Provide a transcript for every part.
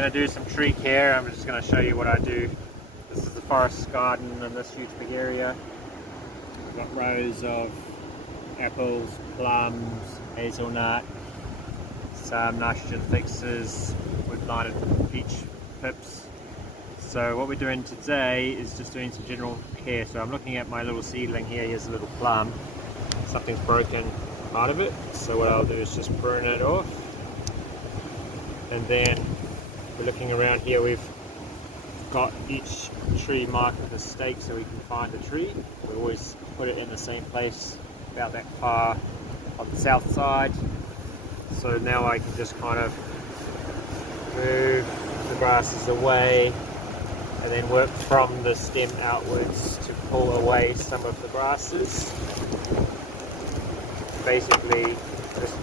going to do some tree care. I'm just going to show you what I do. This is the forest garden in this huge big area. We've got rows of apples, plums, hazelnut, some nitrogen fixers. We've planted peach pips. So what we're doing today is just doing some general care. So I'm looking at my little seedling here. Here's a little plum. Something's broken out of it. So what I'll do is just prune it off. And then we're looking around here. We've got each tree marked with a stake so we can find the tree. We always put it in the same place, about that far on the south side. So now I can just kind of move the grasses away and then work from the stem outwards to pull away some of the grasses. Basically just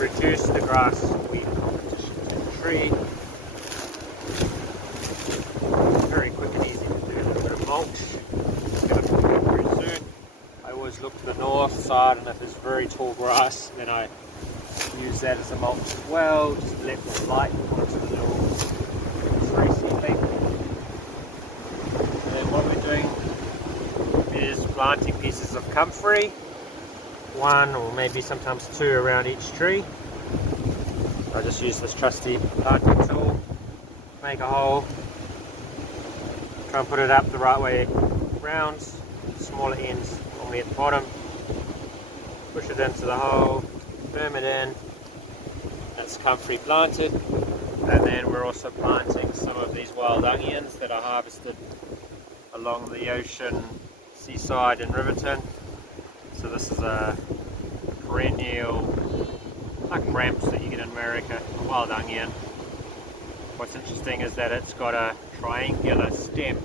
reduce the grass weed competition to the tree. Very quick and easy to do. A little bit of mulch. It's going to come very soon. I always look to the north side, and if there's very tall grass, then I use that as a mulch as well. Just let the light onto the little tree seedling. And then what we're doing is planting pieces of comfrey, one or maybe sometimes two around each tree. I just use this trusty planting tool, make a hole, try and put it up the right way round, smaller ends normally at the bottom, push it into the hole, firm it in. That's comfrey planted. And then we're also planting some of these wild onions that I harvested along the ocean seaside in Riverton. So this is a perennial, like ramps that you get in America, a wild onion. What's interesting is that it's got a triangular stem.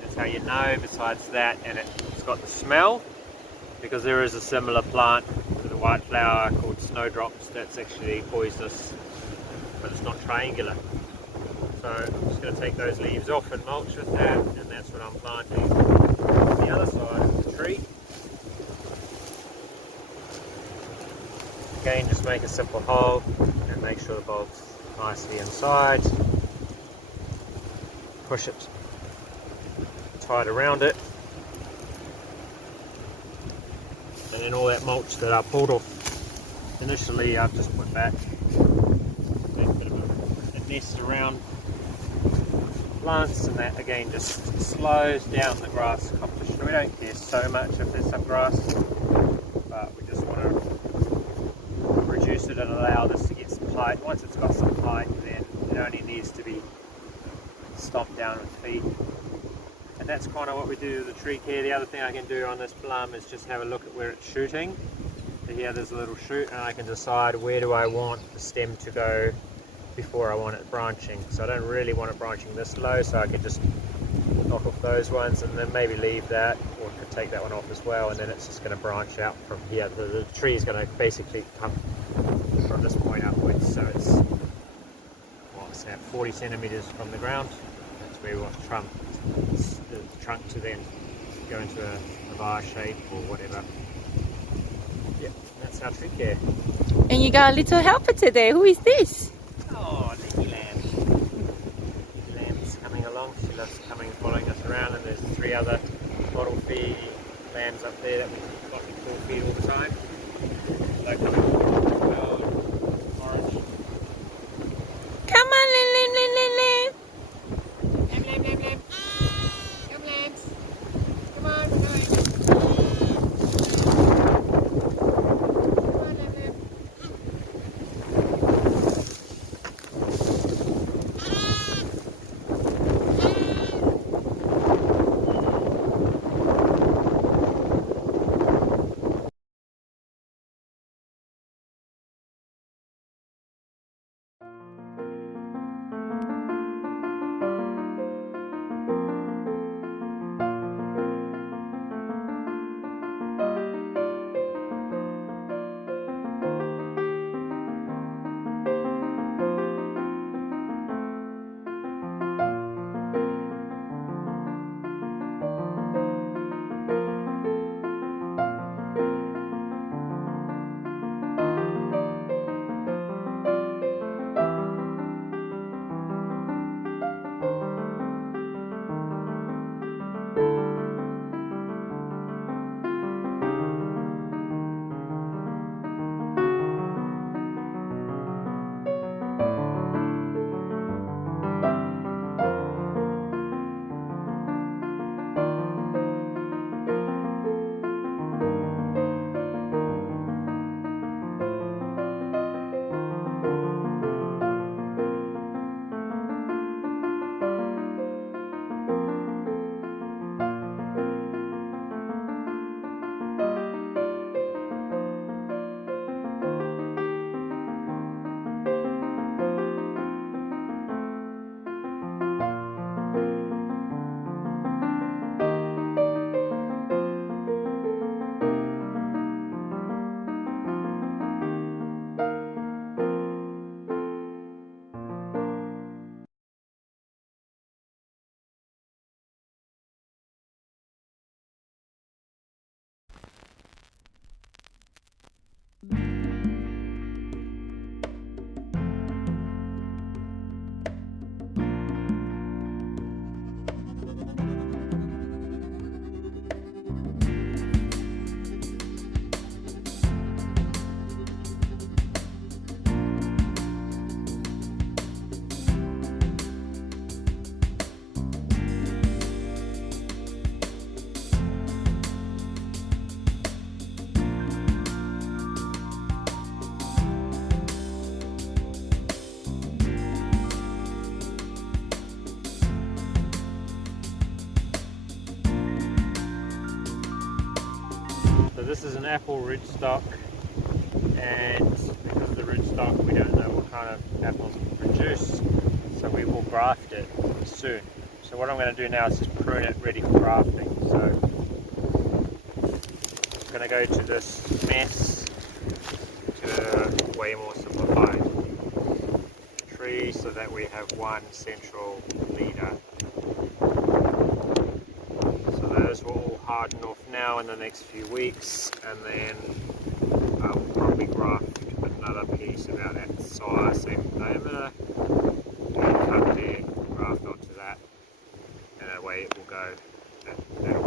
That's how you know. Besides that, and it's got the smell, because there is a similar plant with a white flower called snowdrops that's actually poisonous, but it's not triangular. So I'm just going to take those leaves off and mulch with that, and that's what I'm planting on the other side of the tree. Again, just make a simple hole and make sure the bulb's nicely inside. Push it tight around it. And then all that mulch that I pulled off initially, I've just put back. Make a bit of a nest around plants, and that again just slows down the grass competition. We don't care so much if there's some grass, but we just want to reduce it and allow this to get some height. Once it's got some height, then it only needs to be stomped down with feet. And that's kind of what we do with the tree care. The other thing I can do on this plum is just have a look at where it's shooting. So here there's a little shoot, and I can decide where do I want the stem to go before I want it branching. So I don't really want it branching this low, so I can just knock off those ones and then maybe leave that, or could take that one off as well, and then it's just going to branch out from here. The tree is going to basically come from this point upwards, so it's what's that, 40 centimeters from the ground. That's where we want the trunk to then go into a bar shape or whatever. Yep, that's our tree care. And you got a little helper today. Who is this? Oh, Lady Lamb. Lady Lamb's coming along. She loves coming and following us around, and there's 3 other bottle feed lambs up there that we've got to full feed all the time. They're coming. this is an apple rootstock, and because of the rootstock we don't know what kind of apples it will produce, so we will graft it soon. So what I'm going to do now is just prune it ready for grafting. So I'm going to go to this mess to a way more simplified tree so that we have one central leader. So those will all harden off now in the next few weeks, and then I'll probably graft another piece about that size, same diameter, and cut there, graft onto that, and away it will go. That